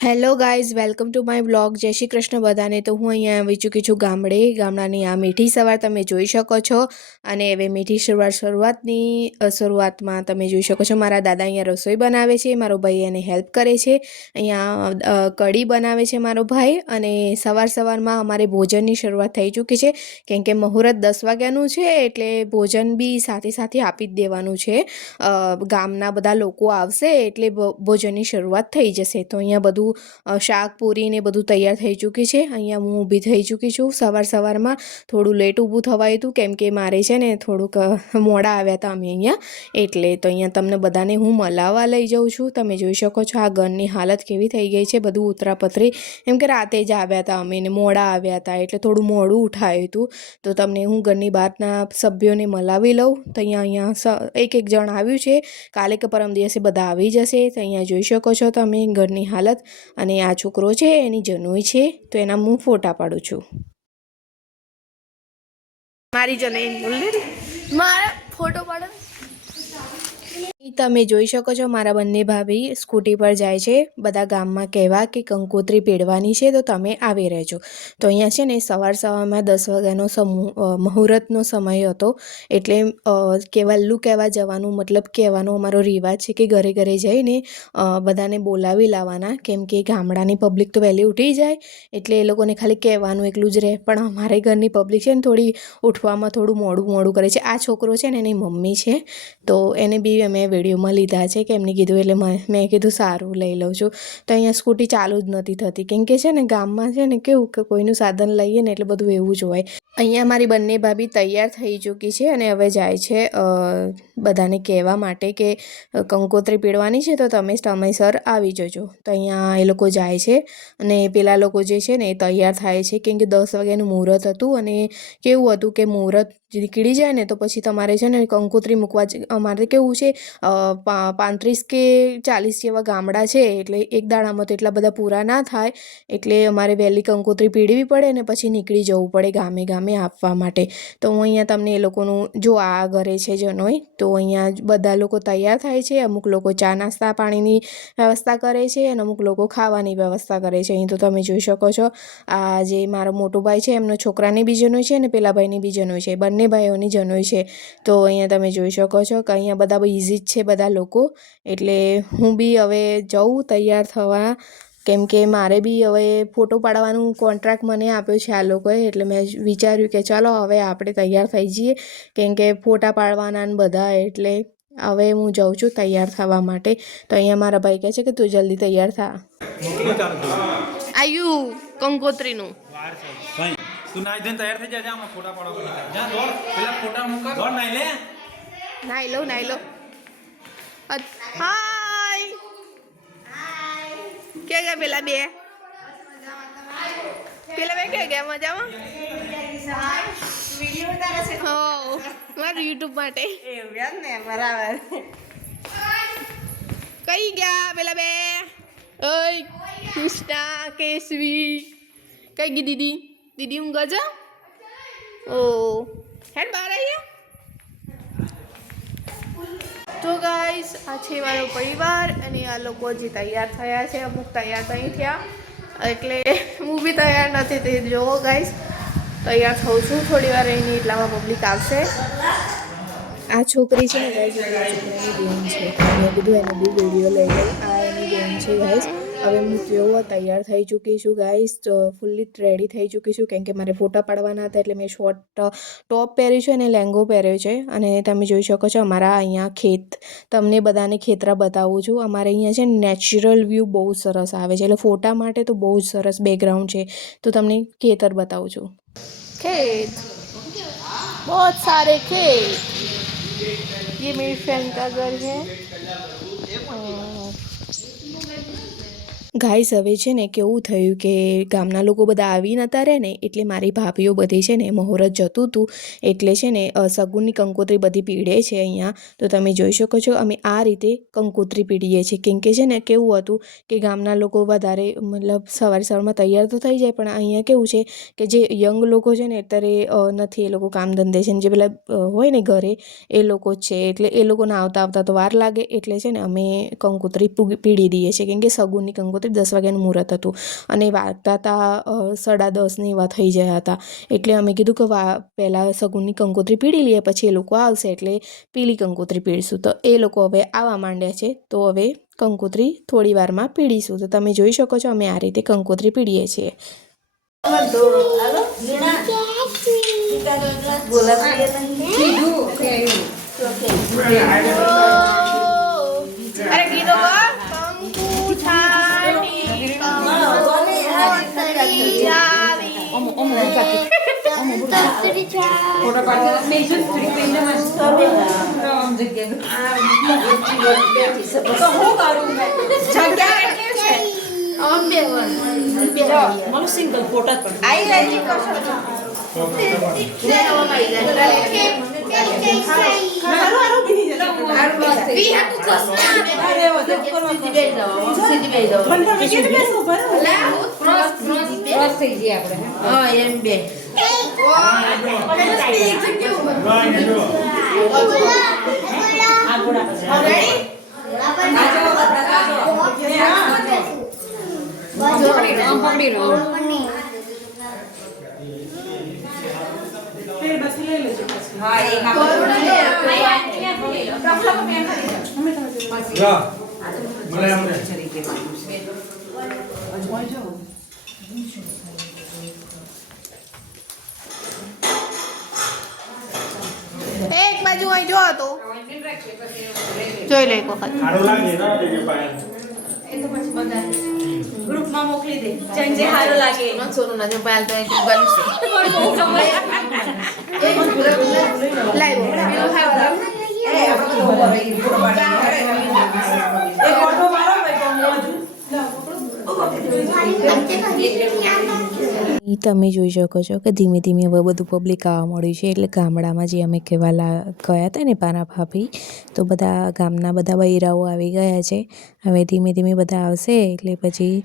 Hello guys, welcome to my blog. જય શ્રી કૃષ્ણ બધાને. તો હું અહીંયા આવી ચૂકી છું ગામડાની આ મીઠી સવાર તમે જોઈ શકો છો. અને હવે મીઠી શરૂઆતમાં તમે જોઈ શકો છો મારા દાદા અહીંયા રસોઈ બનાવે છે, મારો ભાઈ એને હેલ્પ કરે છે. અહીંયા કઢી બનાવે છે મારો ભાઈ. અને સવારમાં અમારે ભોજનની શરૂઆત થઈ ચૂકી છે, કેમ કે મુહૂર્ત 10 વાગ્યાનું છે, એટલે ભોજન બી સાથે સાથે આપી જ દેવાનું છે. ગામના બધા લોકો આવશે એટલે ભોજનની શરૂઆત થઈ જશે. તો અહીંયા બધું શાક પૂરી ને બધું તૈયાર થઈ ચૂકી છે. અહીંયા હું ઊભી થઈ ચૂકી છું. સવારમાં થોડું લેટ ઊભું થવાયું હતું, કેમ કે મારે છે ને થોડુંક મોડા આવ્યા હતા અમે અહીંયા, એટલે તો અહીંયા તમને બધાને હું મળવા લઈ જાઉં છું. તમે જોઈ શકો છો આ ઘરની હાલત કેવી થઈ ગઈ છે, બધું ઉતરાપતરી. એમ કે રાતે જ આવ્યા હતા અમે ને મોડા આવ્યા હતા, એટલે થોડું મોડું ઉઠાયું હતું. તો તમને હું ઘરની બહારના સભ્યોને મળાવી લઉં. તો અહીંયા એક જણ આવ્યું છે, કાલે કે પરમ દિવસે બધા આવી જશે. તો અહીંયા જોઈ શકો છો તમે ઘરની હાલત. અને આ છોકરો છે એની જનોઈ છે, તો એના હું ફોટા પાડું છું. મારી જનોઈ મારા ફોટો પાડો. તમે જોઈ શકો છો મારા બંને ભાભી સ્કૂટી પર જાય છે બધા ગામમાં કહેવા કે કંકોત્રી પેડવાની છે, તો તમે આવી રહેજો. તો અહીંયા છે ને સવારમાં 10 વાગ્યાનો મુહૂર્તનો સમય હતો, એટલે વહેલું કહેવા જવાનું, મતલબ કહેવાનો અમારો રિવાજ છે કે ઘરે ઘરે જઈને બધાને બોલાવી લાવવાના, કેમ કે ગામડાની પબ્લિક તો વહેલી ઉઠી જાય, એટલે એ લોકોને ખાલી કહેવાનું એકલું જ રહે. પણ અમારે ઘરની પબ્લિક છે ને થોડી ઉઠવામાં થોડું મોડું કરે છે. આ છોકરો છે ને એની મમ્મી છે, તો એને બી અમે વિડીયોમાં લીધા છે કે એમને કીધું, એટલે મેં કીધું સારું લઈ લઉં છું. તો અહીંયા સ્કૂટી ચાલુ જ નથી થતી, કેમ કે છે ને ગામમાં છે ને કેવું કે કોઈનું સાધન લઈએ ને એટલે બધું એવું જ હોય. અહીંયા મારી બંને ભાભી તૈયાર થઈ ચૂકી છે અને હવે જાય છે બધાને કહેવા માટે કે કંકોત્રી પીડવાની છે, તો તમે સમયસર આવી જજો. તો અહીંયા એ લોકો જાય છે અને પેલા લોકો જે છે ને એ તૈયાર થાય છે, કેમ કે 10 વાગ્યાનું મુહૂર્ત હતું. અને કેવું હતું કે મુહૂર્ત નીકળી જાય ને તો પછી તમારે છે ને કંકોત્રી મૂકવા અમારે કેવું છે 35 કે 40 જેવા ગામડા છે, એટલે એક દાડામાં તો એટલા બધા પૂરા ના થાય, એટલે અમારે વહેલી કંકોત્રી પીડવી પડે ને પછી નીકળી જવું પડે ગામે ગામે આપવા માટે. તો હું અહીંયા તમને એ લોકોનું જો આ ઘરે છે જનોઈ, તો અહીંયા બધા લોકો તૈયાર થાય છે. અમુક લોકો ચા નાસ્તા પાણીની વ્યવસ્થા કરે છે અને અમુક લોકો ખાવાની વ્યવસ્થા કરે છે. અહીં તો તમે જોઈ શકો છો આ જે મારો મોટો ભાઈ છે એમનો છોકરાની બી જનોઈ છે અને પેલા ભાઈની બી જનોઈ છે, બંને ભાઈઓની જનોઈ છે. તો અહીંયા તમે જોઈ શકો છો કે અહીંયા બધા ઇઝી જ છે બધા લોકો, એટલે હું બી હવે જાઉં તૈયાર થવા, કેમ કે મારે બી હવે ફોટો પાડવાનું કોન્ટ્રાક્ટ મને આપ્યો છે આ લોકોએ, એટલે મેં વિચાર્યું કે ચાલો હવે આપણે તૈયાર થઈ જઈએ, કેમ કે ફોટા પાડવાના ને બધા, એટલે હવે હું જાઉં છું તૈયાર થવા માટે. તો અહીંયા મારા ભાઈ કહે છે કે તું જલ્દી તૈયાર થા. આયુ કંકોત્રીનું તું નાઈ ધોઈને તૈયાર થઈ જા, આમાં ફોટા પાડવા જા, દોડ પેલા ફોટા મૂક, દોડ નાઈ લો. હાય કે ગયા પેલા બે કે ગયા મજામાં? હો મારું યુટ્યુબ માટે બરાબર. કઈ ગયા પેલા બે? ઓય કૃષ્ણા, કેશવી કઈ ગઈ? દીદી ઊંઘ જ. ઓ હેડ બહાર આવીએ. તો ગાઈસ આ છે મારો પરિવાર અને આ લોકો જે તૈયાર થયા છે, અમુક તૈયાર નહીં થયા, એટલે હું બી તૈયાર નથી થઈ. જોવો ગાઈસ તૈયાર થઉં છું, થોડી વાર રહીને એટલામાં પબ્લિક આવશે. આ છોકરી છે ને ગાઈસ, છોકરાની બેન છે, મેં કીધું એને બી વિડીયો લઈ લઈ. આ એની બેન છે ગાઈસ. હવે હું કેવો તૈયાર થઈ ચૂકી છું ગાઈસ, તો ફૂલ્લી રેડી થઈ ચૂકી છું, કેમ કે મારે ફોટા પાડવાના હતા, એટલે મેં શોર્ટ ટોપ પહેર્યું છે અને લેંગો પહેર્યો છે. અને તમે જોઈ શકો છો અમારા અહીંયા તમને બધાને ખેતરા બતાવું છું. અમારે અહીંયા છે નેચરલ વ્યૂ બહુ સરસ આવે છે, એટલે ફોટા માટે તો બહુ જ સરસ બેકગ્રાઉન્ડ છે. તો તમને ખેતર બતાવું છું. ખેત બહુ સારે ખેત, ये मेरी फ्रेंड का घर है. ગાઈસ હવે છે ને કેવું થયું કે ગામના લોકો બધા આવી નતા રહે ને, એટલે મારી ભાભીઓ બધી છે ને મુહૂર્ત જતું હતું, એટલે છે ને સગુનની કંકોત્રી બધી પીડે છે અહીંયા. તો તમે જોઈ શકો છો અમે આ રીતે કંકોત્રી પીડીએ છીએ, કેમ કે છે ને કેવું હતું કે ગામના લોકો વધારે મતલબ સવારમાં તૈયાર તો થઈ જાય, પણ અહીંયા કેવું છે કે જે યંગ લોકો છે ને અત્યારે નથી, એ લોકો કામ ધંધે છે ને જે પેલા હોય ને ઘરે એ લોકો જ છે, એટલે એ લોકોને આવતા તો વાર લાગે, એટલે છે ને અમે કંકોત્રી પીડી દઈએ છીએ, કેમ કે સગુનની કંકોત્રી કંકોત્રી 10 વાગ્યાનું મુહૂર્ત હતું અને વાગતા હતા 10:30 ને એવા થઈ ગયા હતા. એટલે અમે કીધું કે પહેલાં સગુનની કંકોત્રી પીડી લઈએ, પછી એ લોકો આવશે એટલે પીળી કંકોત્રી પીડીશું. તો એ લોકો હવે આવવા માંડ્યા છે, તો હવે કંકોત્રી થોડી વારમાં પીડીશું. તો તમે જોઈ શકો છો અમે આ રીતે કંકોત્રી પીડીએ છીએ. અરે ગીતો સિંગલ ફોટા એક બાજુ અહીં જો તો જોઈ લે એક વખત. ગ્રુપમાં મોકલી દે જે સારો લાગે સોનું ના જો પાલ તો એક ગલું તમે જોઈ શકો છો કે ધીમે ધીમે હવે બધું પબ્લિક આવવા મળ્યું છે. એટલે ગામડામાં જે અમે કહેવા ગયા હતા ને પાના ભાભી, તો બધા ગામના બધા બૈરાઓ આવી ગયા છે. હવે ધીમે ધીમે બધા આવશે એટલે પછી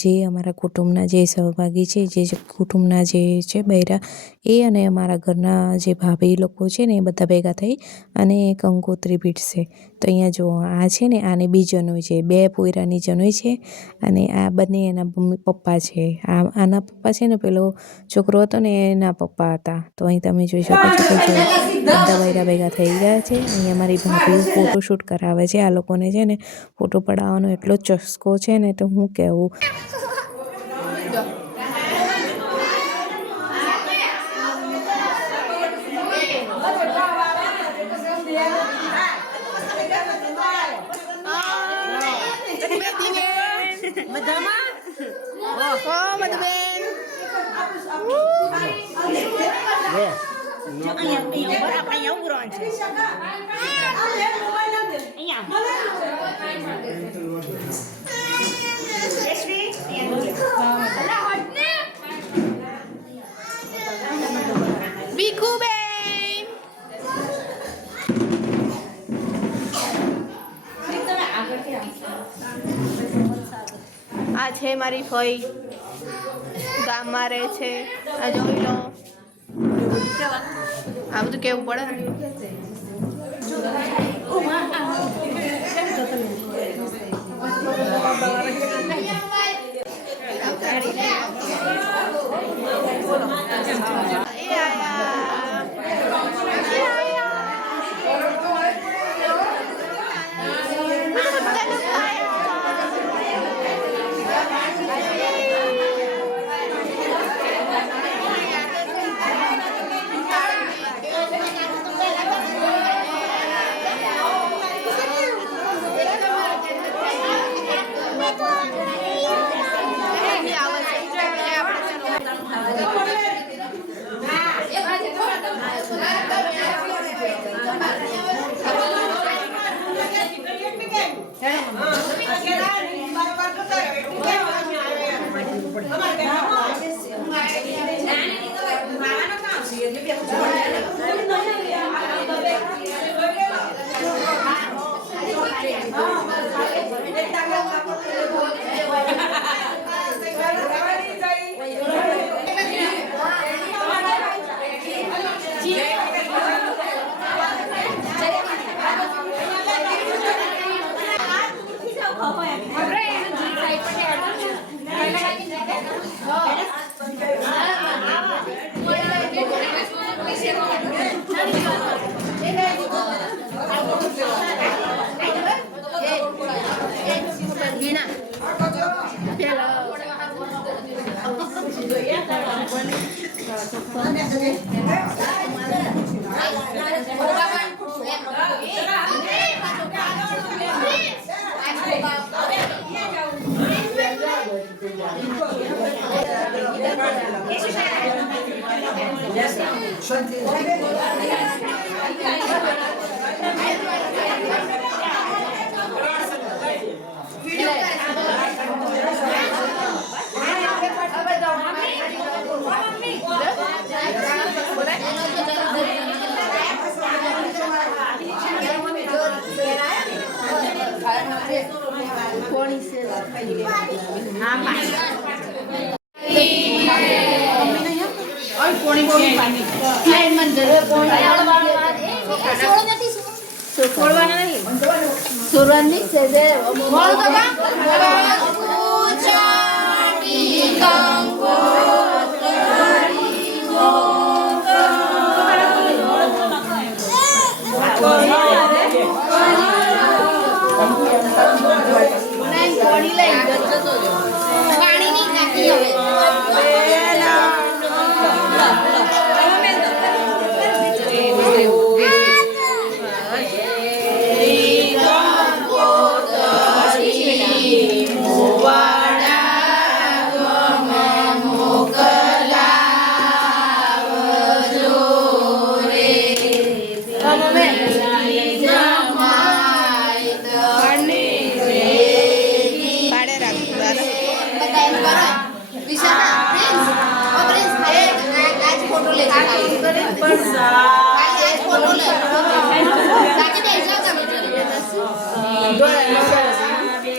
જે અમારા કુટુંબના જે સહભાગી છે, જે કુટુંબના જે છે બૈરા, એ અને અમારા ઘરના જે ભાભી લોકો છે ને એ બધા ભેગા થઈ અને કંકોત્રી પીટશે. તો અહીંયા જો આ છે ને આને બી જનોઈ છે, 2 પોયરાની જનોઈ છે અને આ બંને એના પપ્પા છે. આના પપ્પા છે ને પેલો છોકરો હતો ને એના પપ્પા હતા. તો અહીં તમે જોઈ શકો છો કે બધા બૈરા ભેગા થઈ ગયા છે. અહીંયા મારી ભાભી ફોટોશૂટ કરાવે છે. આ લોકોને છે ને ફોટો પડાવવાનો એટલો ચસ્કો છે ને તો હું કહેવું. આ છે મારી ફઈ, ગામમાં રહે છે. આ જોઈ લો, આ બધું કેવું પડે.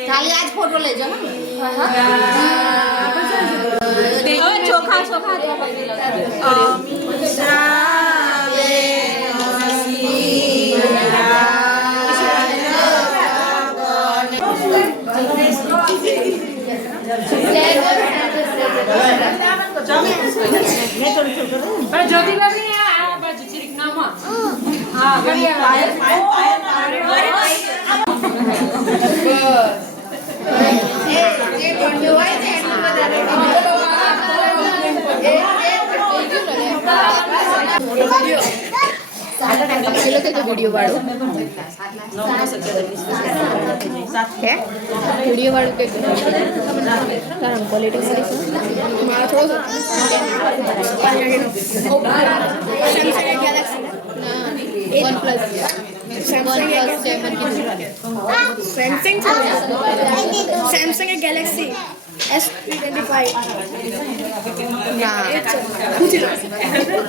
ખાલી આજ ફોટો લેજો ચોખા ચોખા વિડીયો વાળું વિડીયો વાળું કે કારણ ક્વોલિટી મારા થોડો Samsung Galaxy S25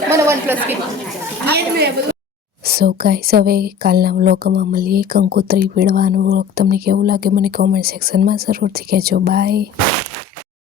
મને OnePlus કે સો ગાઈસ હવે કાલના વ્લોગમાં મળીએ. કંકોત્રી પીળવાનું વ્લોગ તમને કેવું લાગે મને કોમેન્ટ સેક્શનમાં જરૂરથી કહેજો. બાય.